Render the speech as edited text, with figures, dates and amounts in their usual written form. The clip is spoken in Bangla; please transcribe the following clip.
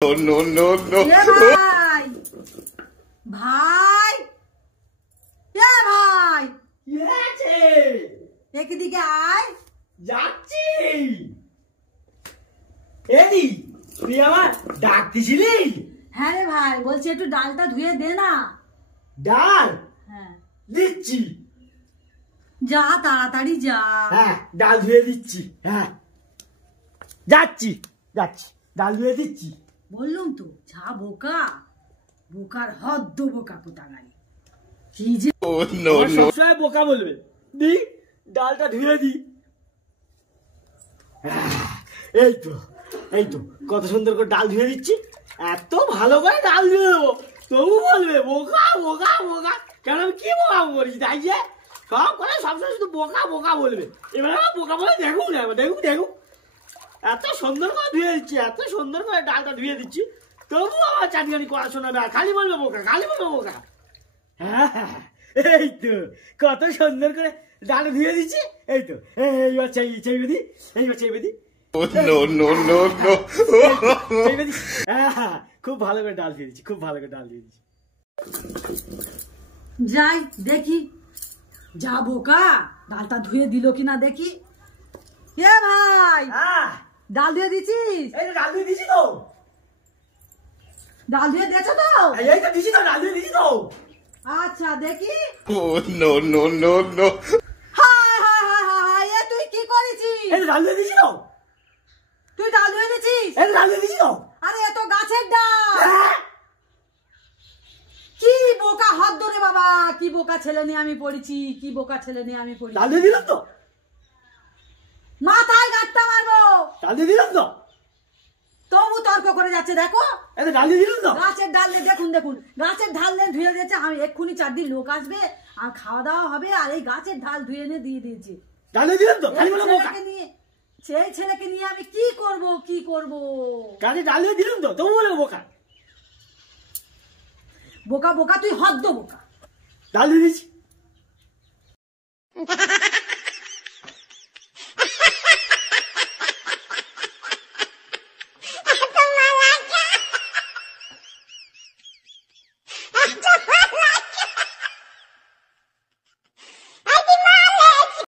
No, no, no, no. ভাই ভাই ভাই একদিকে আয়। যাচ্ছি। এদি তুই আমার ডাকতেছিলি? হ্যাঁ রে ভাই, বলছি একটু ডালটা ধুয়ে দে না। ডাল? হ্যাঁ দিচ্ছি। যা তাড়াতাড়ি যা। হ্যাঁ ডাল ধুয়ে দিচ্ছি। হ্যাঁ যাচ্ছি যাচ্ছি, ডাল ধুয়ে দিচ্ছি। বললুম তো যা বোকা, বোকার হদ্দ বোকা কোথাকারে। কি যে Oh, no, no. সবসময় বোকা বলবে। দি ডালটা ধুয়ে দি। এই তো এই তো কত সুন্দর করে ডাল ধুয়ে দিচ্ছি। এত ভালো করে ডাল ধুয়ে দেবো, তবু বলবে বোকা বোকা বোকা। কেন আমি কি বোকা করিস? তাই যে সব করে সবসময় শুধু বোকা বোকা বলবে। এবার আমার বোকা বলে দেখুন না, দেখুন দেখুন এত সুন্দর করে ধুয়ে দিচ্ছি, এত সুন্দর করে ডালটা ধুয়ে দিচ্ছি, তবু আমার চাটগানি করা শোনাবে, আর খালি বলবে বোকা, খালি বলবে বোকা। হ্যাঁ এই তো কত সুন্দর করে ডাল ধুয়ে দিচ্ছি। এই তো এইবার চাইবে দি, এইবার চাইবে দি। Oh, no, no, no, no. খুব ভালো করে ডাল দিয়ে দিচ্ছি, খুব ভালো করে ডাল দিয়ে দিচ্ছি। যাই দেখি, যা বোকা, ডালটা ধুয়ে দিল কিনা দেখি। এ ভাই ডাল ধুয়ে দিছিস? এই তো ডাল দিয়ে দিচ্ছি তো, ডাল ধুয়ে দিয়েছো তো? এই তো দিচ্ছি তো, ডাল দিয়ে দিচ্ছি তো। আচ্ছা দেখি। Oh, no, no, no, no. হায় হায় হায় হায়, এ তুই কি করেছিস? এই তো ডাল দিয়ে দিচ্ছি তো, তুই ডাল ধুয়ে দিছিস? এই তো ডাল দিয়ে দিচ্ছি তো। আরে এ তো গাছের ডাল। কি বোকা হদ্দ রে বাবা, কি বোকা ছেলে নিয়ে আমি পড়েছি, কি বোকা ছেলে নিয়ে আমি পড়েছি। ডাল দিয়ে দিলাম তো, মাথায় গাঁটটা মারবো। ডাল দিয়ে দিলাম তো, তবু তর্ক করে যাচ্ছে দেখো। এই তো ডাল দিয়ে দিলাম তো। গাছের ডাল দিয়ে দেখুন দেখুন, গাছের ঢাল দিয়ে ধুয়ে দিয়েছে। আমি এক্ষুনি 4 দিন লোক আসবে আর খাওয়া দাওয়া হবে, আর এই গাছের ঢাল ধুয়ে এনে দিয়ে দিয়েছি। ডাল দিয়ে দিলাম তো, খালি বলে বোকা। সেই ছেলেকে নিয়ে আমি কি করব কি করব? গাছে ডাল দিয়ে দিলাম তো, তবু বলে বোকা। বোকা বোকা তুই হদ্দ বোকা। ডাল দিয়ে দিচ্ছি।